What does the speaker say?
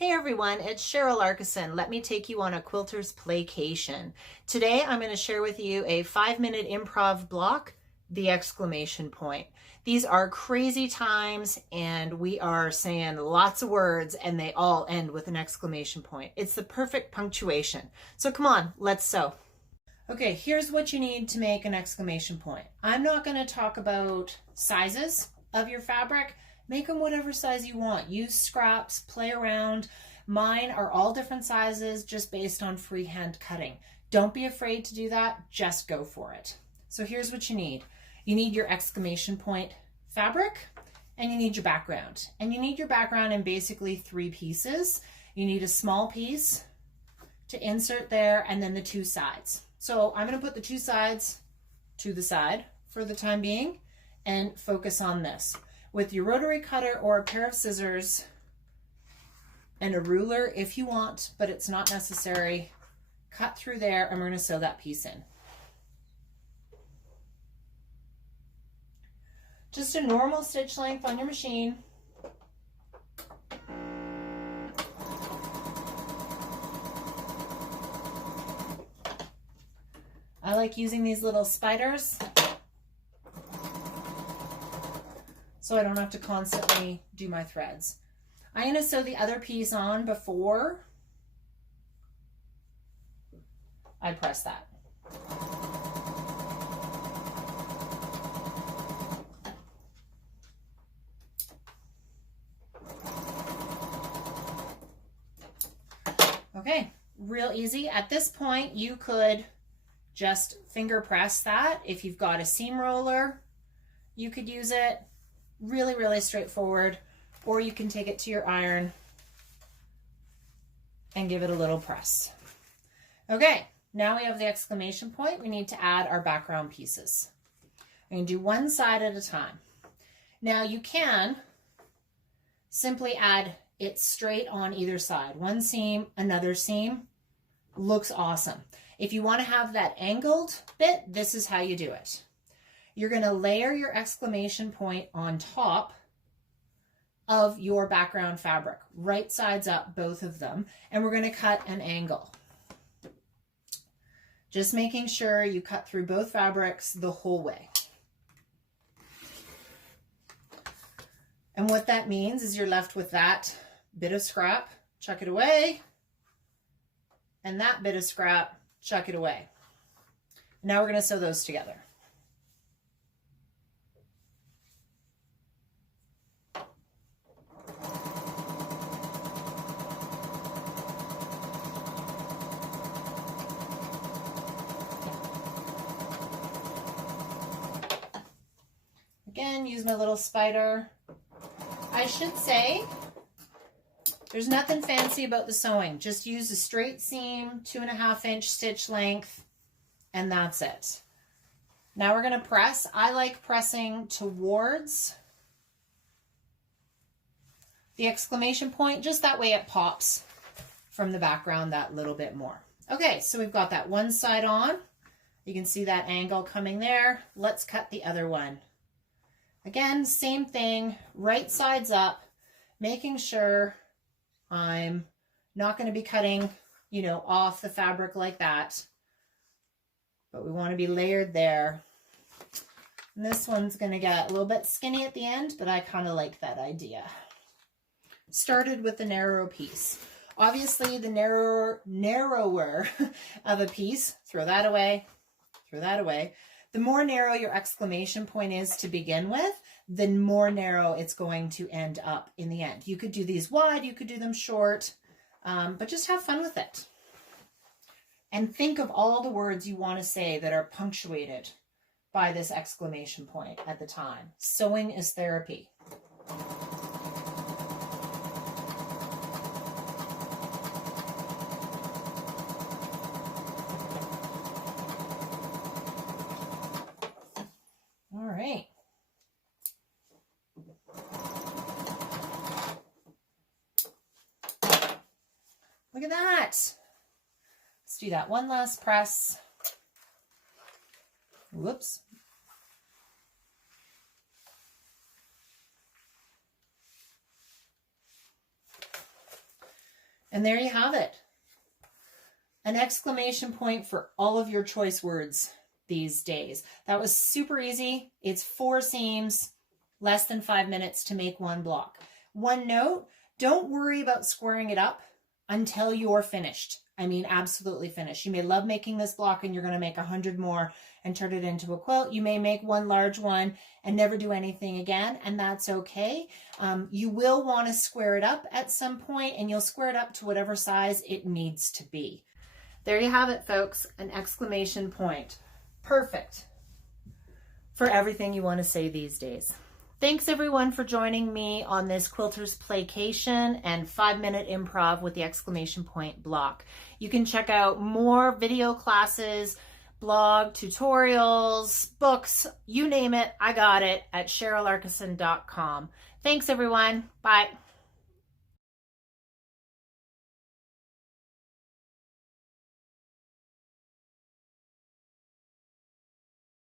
Hey everyone, it's Cheryl Arkison. Let me take you on a Quilters Playcation. Today I'm going to share with you a 5-minute improv block, the exclamation point. These are crazy times and we are saying lots of words and they all end with an exclamation point. It's the perfect punctuation. So come on, let's sew. Okay, here's what you need to make an exclamation point. I'm not going to talk about sizes of your fabric. Make them whatever size you want. Use scraps, play around. Mine are all different sizes just based on freehand cutting. Don't be afraid to do that, just go for it. So here's what you need. You need your exclamation point fabric and you need your background. And you need your background in basically 3 pieces. You need a small piece to insert there and then the 2 sides. So I'm going to put the 2 sides to the side for the time being and focus on this. With your rotary cutter or a pair of scissors and a ruler if you want, but it's not necessary, cut through there and we're going to sew that piece in. Just a normal stitch length on your machine. I like using these little spiders so I don't have to constantly do my threads. I'm going to sew the other piece on before I press that. Okay, real easy. At this point, you could just finger press that. If you've got a seam roller, you could use it. Really, really straightforward. Or you can take it to your iron and give it a little press. Okay, now we have the exclamation point. We need to add our background pieces. We're going to do one side at a time. Now you can simply add it straight on either side. One seam, another seam. Looks awesome. If you want to have that angled bit, this is how you do it. You're going to layer your exclamation point on top of your background fabric, right sides up, both of them, and we're going to cut an angle. Just making sure you cut through both fabrics the whole way. And what that means is you're left with that bit of scrap, chuck it away, and that bit of scrap, chuck it away. Now we're going to sew those together. Again, use my little spider. I should say, there's nothing fancy about the sewing. Just use a straight seam, 2.5-inch stitch length, and that's it. Now we're going to press. I like pressing towards the exclamation point, just that way it pops from the background that little bit more. Okay, so we've got that one side on. You can see that angle coming there. Let's cut the other one. Again, same thing, right sides up, making sure I'm not going to be cutting, off the fabric like that, but we want to be layered there. And this one's going to get a little bit skinny at the end, but I kind of like that idea. Started with the narrow piece. Obviously, the narrower of a piece, throw that away, throw that away. The more narrow your exclamation point is to begin with, the more narrow it's going to end up in the end. You could do these wide, you could do them short, but just have fun with it. And think of all the words you want to say that are punctuated by this exclamation point at the time. Sewing is therapy. All right. Look at that. Let's do that one last press. Whoops. And there you have it. An exclamation point for all of your choice words these days. That was super easy. It's 4 seams, less than 5 minutes to make one block. One note, don't worry about squaring it up until you're finished. I mean, absolutely finished. You may love making this block and you're going to make 100 more and turn it into a quilt. You may make one large one and never do anything again, and that's okay. You will want to square it up at some point, and you'll square it up to whatever size it needs to be. There you have it, folks, an exclamation point. Perfect for everything you want to say these days. Thanks everyone for joining me on this Quilters Playcation and 5-minute improv with the exclamation point block. You can check out more video classes, blog, tutorials, books, you name it, I got it at CherylArkison.com. Thanks everyone. Bye.